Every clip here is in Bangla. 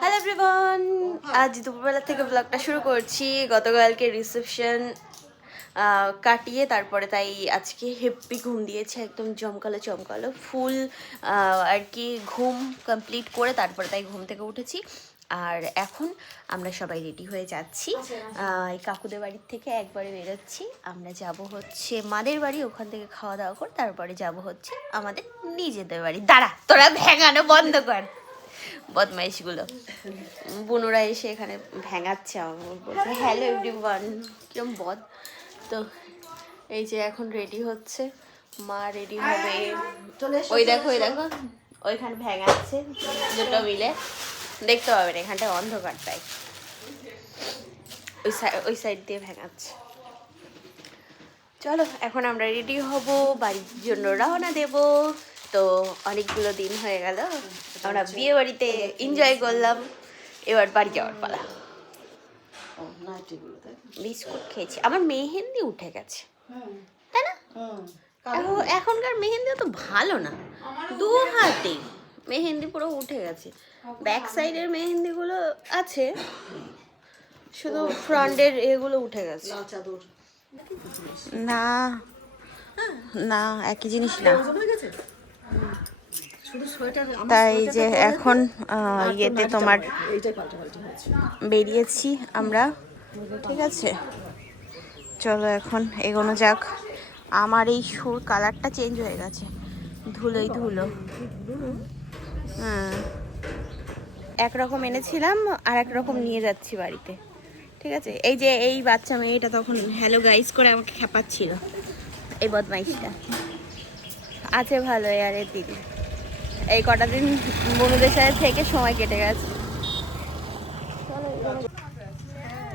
হ্যালো এভরিওয়ান, আজ দুপুরবেলা থেকে ব্লগটা শুরু করছি। গতকালকে রিসেপশন কাটিয়ে তারপরে তাই আজকে হেপ্পি ঘুম দিয়েছে, একদম জমকালো চমকালো ফুল আর কি ঘুম কমপ্লিট করে তারপরে তাই ঘুম থেকে উঠেছি। আর এখন আমরা সবাই রেডি হয়ে যাচ্ছি। এই কাকুদের বাড়ির থেকে একবারে বেরোচ্ছি, আমরা যাব হচ্ছে মাদের বাড়ি, ওখান থেকে খাওয়া দাওয়া করে তারপরে যাব হচ্ছে আমাদের নিজেদের বাড়ি। দাঁড়া, তোরা ভেঙানো বন্ধ কর, বদমাইশগুলো। বুনুরা এসে এখানে ভেঙাচ্ছে, আমার বলছে হ্যালো এভরিওয়ান, কিরম বদ। তো এই যে এখন রেডি হচ্ছে, মা রেডি হবে। ওই দেখো ওইখানে ভেঙাচ্ছে দুটো মিলে, দেখতে পাবেন এখানটা অন্ধকার তাই ওই সাইড দিয়ে ভেঙাচ্ছে। চলো এখন আমরা রেডি হব, বাড়ির জন্য রওনা দেব। তো অনেকগুলো দিন হয়ে গেল, আমরা বিয়ে বাড়িতে এনজয় করলাম, এবার বাড়ি যাওয়ার পালা। বিস্কুট খেয়েছি, আমার মেহেন্দি উঠে গেছে তাই না? এখনকার মেহেন্দি তো ভালো না, দু হাতে মেহেন্দি পুরো উঠে গেছে। ব্যাক সাইডের মেহেন্দিগুলো আছে, শুধু ফ্রন্টের এগুলো উঠে গেছে। না না, একই জিনিস না। তাই যে এখন ইয়েতে তোমার বেরিয়েছি আমরা, ঠিক আছে? চলো এখন এগোনো যাক। আমার এই সুর কালারটা চেঞ্জ হয়ে গেছে, ধুলোই ধুলো। হ্যাঁ, একরকম এনেছিলাম আর একরকম নিয়ে যাচ্ছি বাড়িতে, ঠিক আছে? এই যে এই বাচ্চা মেয়েটা তখন হ্যালো গাইস করে আমাকে খেপাচ্ছিল, এই বদমাইশটা আছে ভালো। আরে দিদি, এই কটা দিন বন্ধুদের সাথে থেকে সময় কেটে গেছে।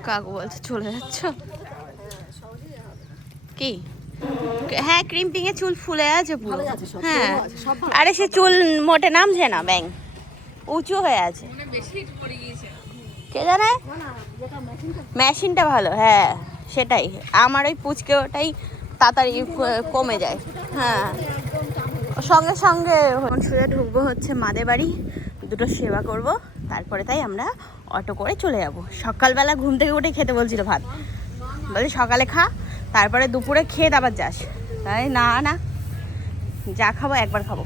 কাকু বলছে চলে যাচ্ছ কি? হ্যাঁ, ক্রিম্পিং এ চুল ফুলে আছে পুরো। হ্যাঁ, আরে সে চুল মোটে নামছে না, ব্যাং উঁচু হয়ে আছে, কে জানে। মেশিনটা ভালো, হ্যাঁ সেটাই। আমার ওই পুচকে ওটাই তাড়াতাড়ি কমে যায়। হ্যাঁ, সঙ্গে সঙ্গে সোজা ঢুকবো হচ্ছে মাদের বাড়ি, দুটো সেবা করব, তারপরে তাই আমরা অটো করে চলে যাব। সকালবেলা ঘুম থেকে উঠে খেতে বলছিল ভাত, বলে সকালে খা, তারপরে দুপুরে খেয়ে আবার যাস। তাই না না, যা খাবো একবার খাবো।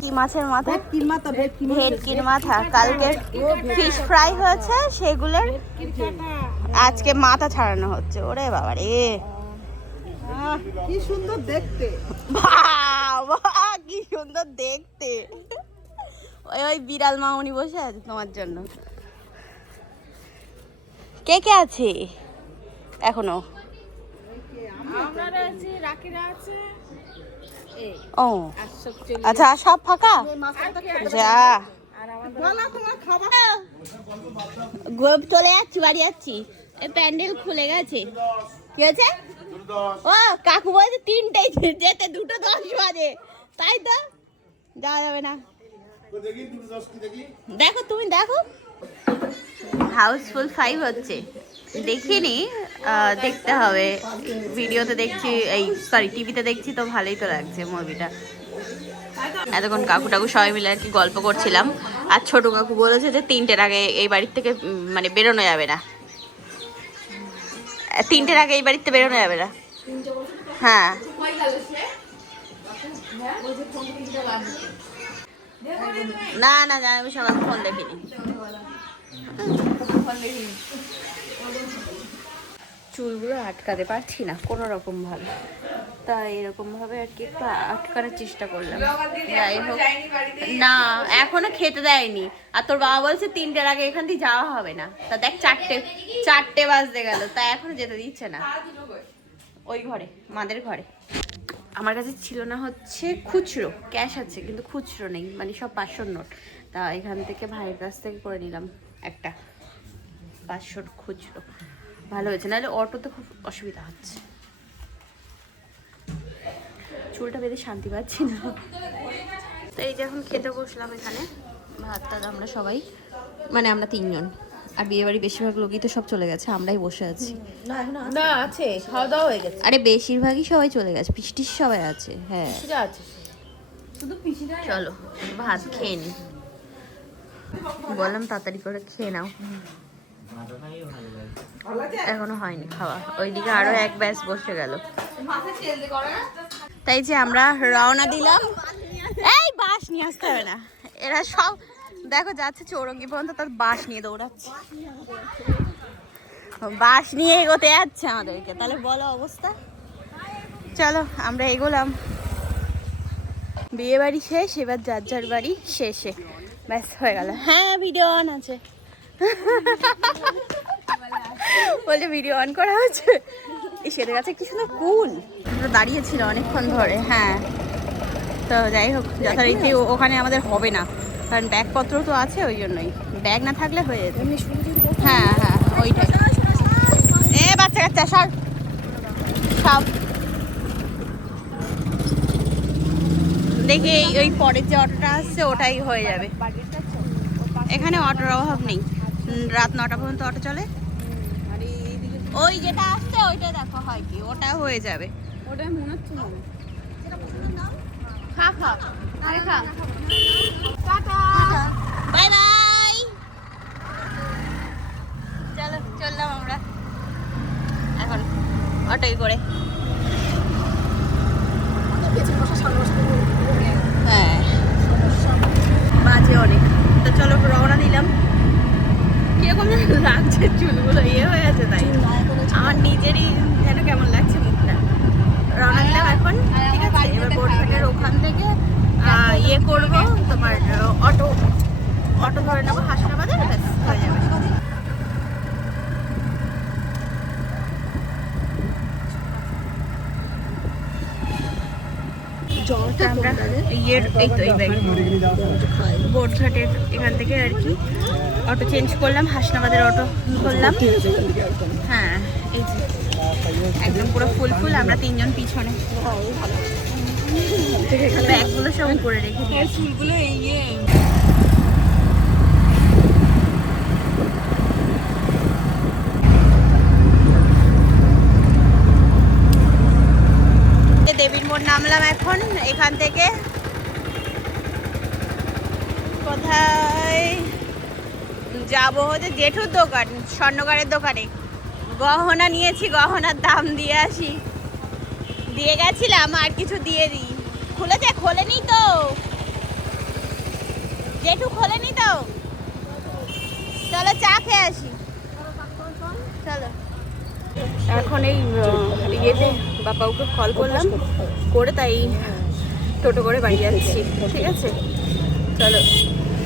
কি মাছের মাথা, ভেটকির মাথা, কালকে ফিশ ফ্রাই হয়েছে, সেগুলোর আজকে মাথা ছাড়ানো হচ্ছে। ওরে বাবা রে, কি সুন্দর দেখতে, বাবা কি সুন্দর দেখতে। ওই বিড়াল মামুনি বসে আছে তোমার জন্য। কে কে আছে এখনো? ও আচ্ছা, সব ফাঁকা যা। চলে যাচ্ছি, বাড়ি যাচ্ছি। এই প্যান্ডেল খুলে গেছে, কি হয়েছে? ও কাকু বলছে 3টায় যেতে, 2:10 বাজে, তাই তো যাওয়া যাবে না। দেখো তুমি দেখো, হাউসফুল 5 হচ্ছে, দেখিনি, দেখতে হবে। ভিডিওতে দেখছি, এই সরি টিভিতে দেখছি, তো ভালোই তো লাগছে মুভিটা। এতক্ষণ কাকু টাকু সবাই মিলে আর কি গল্প করছিলাম, আর ছোট কাকু বলেছে যে 3টের আগে এই বাড়ির থেকে মানে বেরোনো যাবে না, 3টের আগে এই বাড়িতে বেরোনো যাবে না। হ্যাঁ, না না জানি, আমি সকাল ফোন দেখিনি। চুলগুলো আটকাতে পারছি না কোনো রকম ভাবে, তাই এরকম ভাবে আর কি একটু আটকানোর চেষ্টা করলাম। যাই হোক, না এখনো খেতে দেয়নি, আর তোর বাবা বলছে 3টের আগে এখান থেকে যাওয়া হবে না। তা দেখ 4টে বাজতে গেল, তা এখনো যেতে দিচ্ছে না। ওই ঘরে, মাদের ঘরে। আমার কাছে ছিল না হচ্ছে খুচরো, ক্যাশ আছে কিন্তু খুচরো নেই, মানে সব 500 নোট। তা এখান থেকে ভাইয়ের কাছ থেকে করে নিলাম একটা 500 খুচরো, ভালো হয়েছে, নাহলে অটোতে খুব অসুবিধা হচ্ছে। চুলটা বেঁধে শান্তি পাচ্ছি না। তো এই যে এখন খেতে বসলাম এখানে ভাতটা, আমরা সবাই মানে আমরা 3জন, আর বিয়ে বাড়ি বেশিরভাগ লোকই তো সব চলে গেছে, আমরাই বসে আছি। না আছে, খাওয়া দাওয়া হয়ে গেছে। আরে বেশিরভাগই সবাই চলে গেছে, পিসটিস সবাই আছে। হ্যাঁ আছে, শুধু পিসিরা। চলো ভাত খেয়ে নি। বললাম তাড়াতাড়ি করে খেয়ে নাও, এখনো হয়নি খাওয়া। ওইদিকে আরো এক ব্যাচ বসে গেল। তাই যে আমরা রওনা দিলাম। এই বাস নিয়ে আসতে হবে না, এরা সব দেখো যাচ্ছে চৌরঙ্গি পর্যন্ত, তার বাস নিয়ে দৌড়াচ্ছে, বাস নিয়ে এগোতে যাচ্ছে আমাদেরকে। তাহলে বলো অবস্থা। চলো আমরা এগোলাম। বিয়ে বাড়ি শেষ, এবার যার যার বাড়ি শেষে ব্যাস হয়ে গেল। হ্যাঁ ভিডিও অন আছে, বলে ভিডিও অন করা হচ্ছে। এই সেদের কাছে কি সুন্দর কুল, দাঁড়িয়েছিল অনেকক্ষণ ধরে। হ্যাঁ তো যাই হোক, যথারীতি ওখানে আমাদের হবে না, কারণ ব্যাগপত্র তো আছে, ওই জন্যই। ব্যাগ না থাকলে হয়ে যেত। হ্যাঁ হ্যাঁ ওইটাই। এ বাচ্চা কাচ্চা সব সব দেখি ওই পরের যে অটোটা আসছে ওটাই হয়ে যাবে। এখানে অটোর অভাব নেই, রাত 9টা পর্যন্ত অটো চলে। ওই যেটা আসছে ওইটা দেখো হয় কি, ওটা হয়ে যাবে। ওটাই মনে হচ্ছে না। খা খা আরে খা। Tata bye bye. চলো চললাম আমরা এখন অটোয় করে। হ্যাঁ বাজে অনেক, তো চলো রওনা দিলাম। কিরকম যেন লাগছে, চুলগুলো ইয়ে হয়ে আছে, তাই আমার নিজেরই যেন কেমন লাগছে মুখটা। রওনা দিলাম এখন, ঠিক আছে। এবার বোরঘাটের ওখান থেকে ইয়ে করবো, তোমার অটো ধরে নেবো হাসনাবাদে, ব্যাস হয়ে যাবে। আমরা ইয়ের এই তো এই বোরঘাটের এখান থেকে আর কি অটো চেঞ্জ করলাম, হাসনাবাদের অটো করলাম। হ্যাঁ এই যে একদম পুরো ফুল ফুল, আমরা 3 জন পিছনে। ব্যাগগুলো সব করে রেখে দিয়েছি। চুলগুলো এই দেবীর মোড় নামলাম এখন। এখান থেকে কোথায় যাবো? হচ্ছে জেঠুর দোকান, স্বর্ণকারের দোকানে গহনা নিয়েছি, গহনার দাম দিয়ে আসি। দিয়ে গেছিলাম, আর কিছু দিয়ে দিই। খুলেছে? খোলেনি তো জেঠু, খোলেনি তো। চলো চা খেয়ে আসি, চলো। এখন এই ইয়েতে বাবাকে কল করলাম, করে তাই টোটো করে বাড়ি যাচ্ছি, ঠিক আছে। চলো।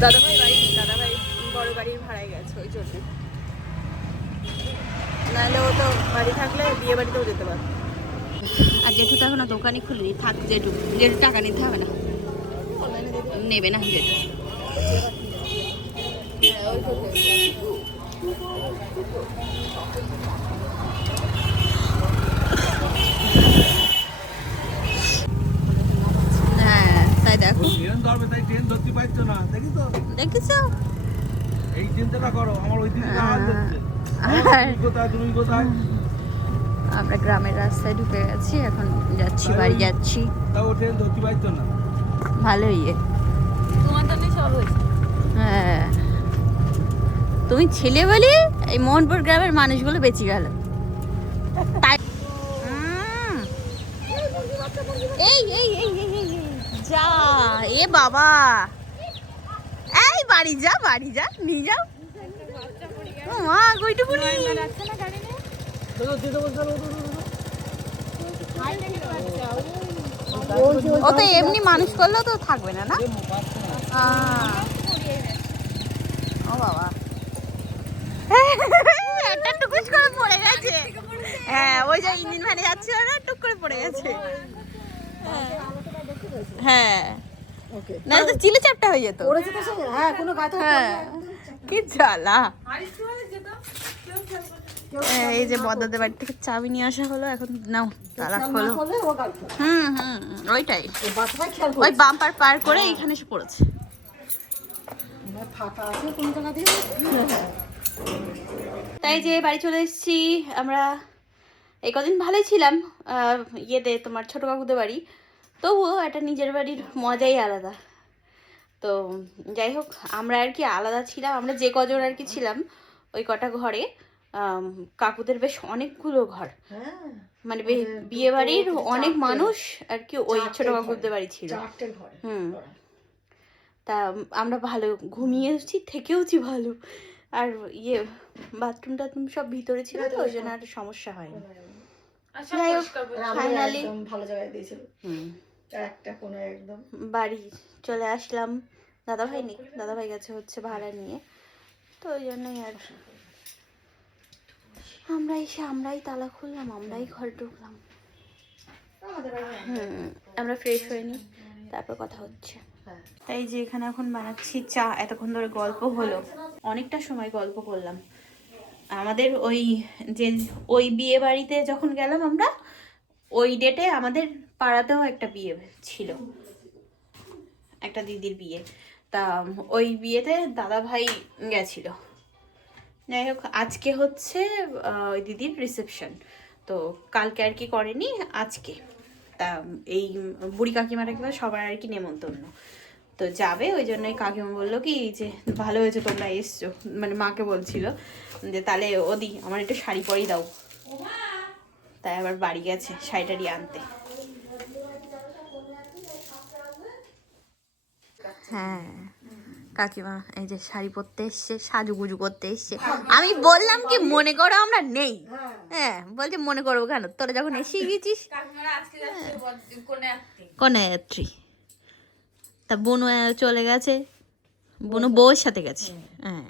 দাদাভাই বাড়ি নেই, দাদাভাই বড় বাড়ির ভাড়ায় গেছে, ওই জন্য। নাহলে ও তো বাড়ি থাকলে বিয়ে বাড়িতেও যেতে পারত। আর জেঠু তো এখনো দোকানই খুলিনি। থাক জেঠু, জেঠু টাকা নিতে হবে না, নেবে না জেঠু। হ্যাঁ তাই দেখো, দেখেছো? এই চিন্তাটা করো, আমার ওই দিকে আওয়াজ হচ্ছে। তুমি কোথায়? আমরা গ্রামের রাস্তায় ঢুকে গেছি, এখন যাচ্ছি, বাড়ি যাচ্ছি। তাও ট্রেন ধরতে পারতো না। ভালোই। তোমার জন্যই সব হয়েছে। হ্যাঁ তুমি ছেলে বলি এই মোহনপুর গ্রামের মানুষগুলো বেঁচে গেল। তাই এই এই এই এই এই, এই, যা এ বাবা, এই বাড়ি যা, বাড়ি যা, নিয়ে যাও। ও মা কইটুকু নি। ও তো এমনি মানুষ করলেও তো থাকবে না, না? ও বাবা, একটা টুকুস করে পড়ে গেছে। হ্যাঁ ওই যে ইঞ্জিন ভ্যানে যাচ্ছিল না, টুক করে পড়ে গেছে। হ্যাঁ না তো চিলে চাপটা হয়ে যেত। হ্যাঁ কি জ্বালা। এই যে বদাদের বাড়ি থেকে চাবি নিয়ে আসা হলো, এখন নাও তালা খোলো। ওইটাই, ওই বাম্পার পার করে এইখানে এসে পড়েছে। তাই যে বাড়ি চলে এসেছি আমরা। এই কদিন ভালোই ছিলাম ইয়েতে, তোমার ছোট কাকুদের বাড়ি, তবুও একটা নিজের বাড়ির মজাই আলাদা। তো যাই হোক আমরা আর কি আলাদা ছিলাম, আমরা যে কজন আর কি ছিলাম ওই কটা ঘরে কাকুদের বেশ অনেকগুলো ঘর, মানে বিয়ে বাড়ির অনেক মানুষ আর কি ওই ছোট কাকুদের বাড়ি ছিল। হুম, তা আমরা ভালো ঘুমিয়েছি, থেকেওছি ভালো। আর ইয়ে বাথরুম টাথরুম সব ভিতরে ছিল, তো ওই জন্য আর সমস্যা হয়নি। যাই হোক ফাইনালি ভালো জায়গায় দিয়েছিল। একটা কোনো একদম বাড়ি চলে আসলাম। দাদাভাই নেই, দাদাভাই গেছে হচ্ছে ভাড়া নিয়ে, তো ওই জন্যই আর আমরা এসে আমরাই তালা খুললাম, আমরাই ঘরে ঢুকলাম। আমরা ফ্রেশ হয়ে নিই, তারপর কথা হচ্ছে। তাই যে এখানে এখন বানাচ্ছি চা, এতক্ষণ ধরে গল্প হলো, অনেকটা সময় গল্প করলাম। আমাদের ওই বিয়ে বাড়িতে যখন গেলাম আমরা, ওই ডেটে আমাদের পাড়াতেও একটা বিয়ে ছিল, একটা দিদির বিয়ে। তা ওই বিয়েতে দাদা ভাই গেছিল। যাই হোক আজকে হচ্ছে ওই দিদির রিসেপশন, তো কালকে আর কি করেনি, আজকে। তা এই বুড়ি কাকিমা টাকিমা সবার আর কি নেমন্তন্ন, তো যাবে। ওই জন্যই কাকিমা বললো কি যে ভালো হয়েছে তোমরা এসছো, মানে মাকে বলছিল যে তাহলে ওদি আমার একটু শাড়ি পরেই দাও, তাই আবার বাড়ি গেছে শাড়ি টাড়ি আনতে। হ্যাঁ কাকিমা এই যে শাড়ি পরতে এসছে, সাজুগুজু করতে এসছে। আমি বললাম কি মনে করো আমরা নেই, হ্যাঁ বলছে মনে করবো কেন, তোরা যখন এসে গেছিস। কোন যাত্রী? তা বনু চলে গেছে, বনু বউয়ের সাথে গেছে। হ্যাঁ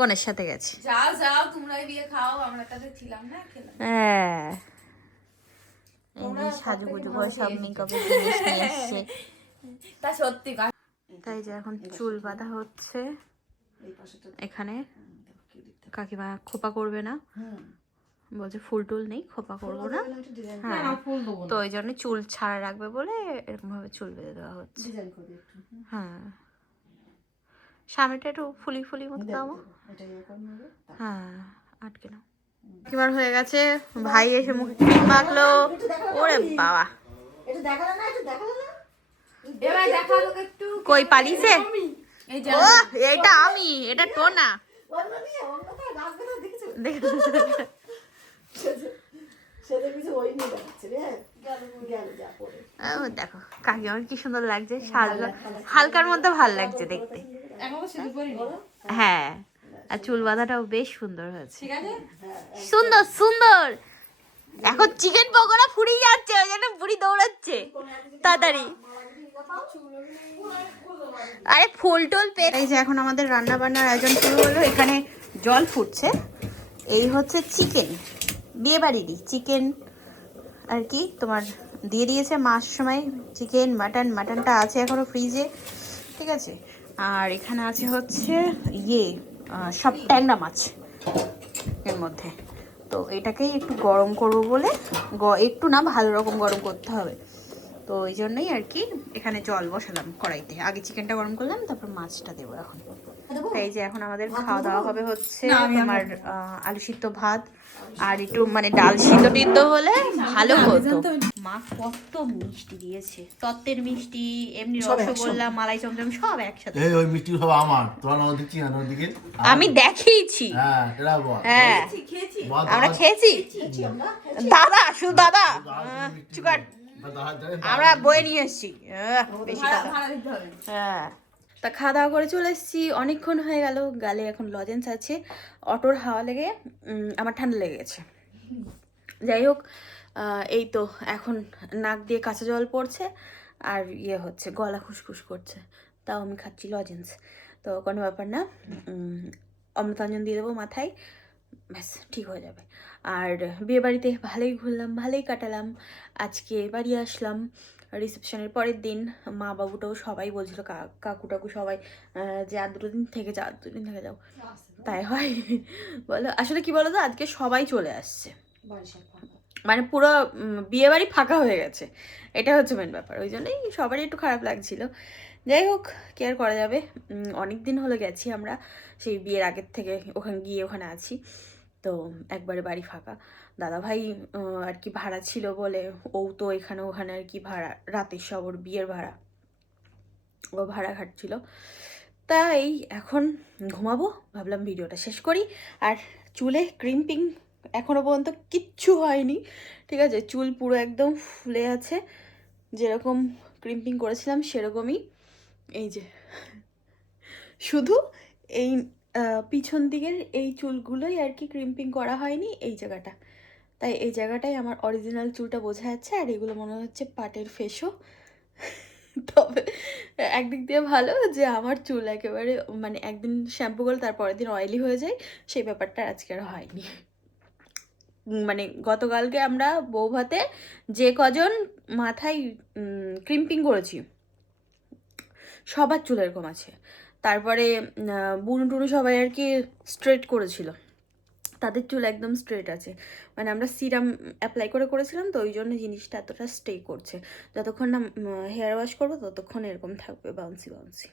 কনের সাথে গেছে। যাও যাও তোমরাই বিয়ে খাও, আমরা তাতে ছিলাম না, খেলাম। হ্যাঁ এই যে সাজুগুজু করে সব মেকআপের জিনিস নিয়ে এসছে। তা সত্যি তাই যে এখন চুল বাঁধা হচ্ছে এখানে। কাকিমা খোপা করবে না, বলছে ফুল টুল নেই, খোপা করবো না। হ্যাঁ তো ওই জন্য চুল ছাড়া রাখবে বলে এরকম ভাবে চুল বেঁধে দেওয়া হচ্ছে। হ্যাঁ সামনেটা একটু ফুলি ফুলি মতো দাও। হ্যাঁ আটকে নাও। কিবার হয়ে গেছে, ভাই এসে মুখে ক্রিম মাখলো। ওরে বাবা কই পালিয়েছে? ও এটা আমি, এটা টোনা। দেখো কাকিমার কি সুন্দর লাগছে, সাজা হালকার মধ্যে ভাল লাগছে দেখতে। হ্যাঁ আর চুল বাঁধাটাও বেশ সুন্দর হয়েছে, সুন্দর সুন্দর। এখন চিকেন পকোড়া ফুরিয়ে যাচ্ছে, ওই জন্য বুড়ি দৌড়াচ্ছে তাড়াতাড়ি। আরে ফুল টুল পেয়ে। এই যে এখন আমাদের রান্না বান্নার আয়োজন শুরু হলো, এখানে জল ফুটছে। এই হচ্ছে চিকেন, বিয়ে বাড়িরই চিকেন আর কি তোমার দিয়ে দিয়েছে মাস সময়। চিকেন মাটনটা আছে এখনো ফ্রিজে, ঠিক আছে। আর এখানে আছে হচ্ছে সব ট্যাংরা মাছ এর মধ্যে। তো এটাকেই একটু গরম করব বলে, একটু না ভালো রকম গরম করতে হবে, তো ওই জন্যই আর কি এখানে জল বসালাম কড়াইতে। আগে চিকেনটা গরম করলাম, তারপর মাছটা দেবো এখন। এই যে এখন আমাদের খাওয়া দাওয়া হবে হচ্ছে তোমার আলু সিদ্ধ ভাত আর একটু মানে ডাল সিদ্ধ টিদ্ধ হলে ভালো হতো। মা কত মিষ্টি দিয়েছে, তত্ত্বের মিষ্টি, এমনি রসগোল্লা, মালাই চমচম সব একসাথে। এই ওই মিষ্টি সব আমার, তোমার নাম দেখছি না ওদিকে। আমি দেখিয়েছি, হ্যাঁ এরা বল। হ্যাঁ আমরা খেয়েছি দাদা, শুধু দাদা চুকার আমরা বয়ে নিয়ে এসেছি বেশি কথা। হ্যাঁ তা খাওয়া দাওয়া করে চলে এসেছি, অনেকক্ষণ হয়ে গেল। গালে এখন লজেন্স আছে, অটোর হাওয়া লেগে আমার ঠান্ডা লেগে গেছে। যাই হোক এই তো এখন নাক দিয়ে কাঁচা জল পড়ছে আর হচ্ছে গলা খুসখুস করছে, তাও আমি খাচ্ছি লজেন্স, তো কোনো ব্যাপার না। অমৃতাঞ্জন দিয়ে দেবো মাথায়, ব্যাস ঠিক হয়ে যাবে। আর বিয়ে বাড়িতে ভালোই ঘুরলাম, ভালোই কাটালাম। আজকে বাড়ি আসলাম রিসেপশনের পরের দিন। মা বাবুটাও সবাই বলছিল, কাকু টাকু সবাই, যে আর 2 দিন থেকে যাও, 2 দিন থেকে যাও। তাই হয় বলো, আসলে কি বলো তো, আজকে সবাই চলে আসছে, মানে পুরো বিয়ে বাড়ি ফাঁকা হয়ে গেছে, এটা হচ্ছে মেন ব্যাপার। ওই জন্যই সবারই একটু খারাপ লাগছিল। যাই হোক কি আর করা যাবে, অনেক দিন হলো গেছি আমরা, সেই বিয়ের আগের থেকে ওখানে আছি, তো একবারে বাড়ি ফাঁকা। দাদাভাই আর কি ভাড়া ছিল বলে, ও তো এখানে ওখানে আর কি ভাড়া, রাতের সব ওর বিয়ের ভাড়া। ও ভাড়া খাটছিল। তাই এখন ঘুমাবো, ভাবলাম ভিডিওটা শেষ করি। আর চুলে ক্রিম্পিং এখনও পর্যন্ত কিচ্ছু হয়নি, ঠিক আছে? চুল পুরো একদম ফুলে আছে, যেরকম ক্রিম্পিং করেছিলাম সেরকমই। এই যে শুধু এই পিছন দিকের এই চুলগুলোই আর কি ক্রিম্পিং করা হয়নি, এই জায়গাটা। তাই এই জায়গাটাই আমার অরিজিনাল চুলটা বোঝা যাচ্ছে, আর এগুলো মনে হচ্ছে পাটের ফেসও। তবে একদিক দিয়ে ভালো যে আমার চুল একেবারে মানে একদিন শ্যাম্পু করলে তারপরের দিন অয়েলি হয়ে যায়, সেই ব্যাপারটা আজকে আর হয়নি। মানে গতকালকে আমরা বৌভাতে যে কজন মাথায় ক্রিম্পিং করেছি সবার চুল এরকম আছে। তারপরে বুনু টুনু সবাই আর কি স্ট্রেট করেছিল, তাদের চুল একদম স্ট্রেট আছে। মানে আমরা সিরাম অ্যাপ্লাই করেছিলাম, তো ওই জন্য জিনিসটা এতটা স্টে করছে। যতক্ষণ না হেয়ার ওয়াশ করবো ততক্ষণ এরকম থাকবে, বাউন্সি বাউন্সি,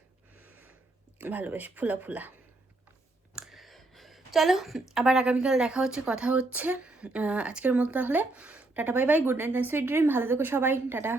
ভালো বেশ ফুলা ফুলা। চলো আবার আগামীকাল দেখা হচ্ছে, কথা হচ্ছে। আজকের মতো তাহলে tata bye bye, good night, sweet dream, ভালো থেকো সবাই, টাটা।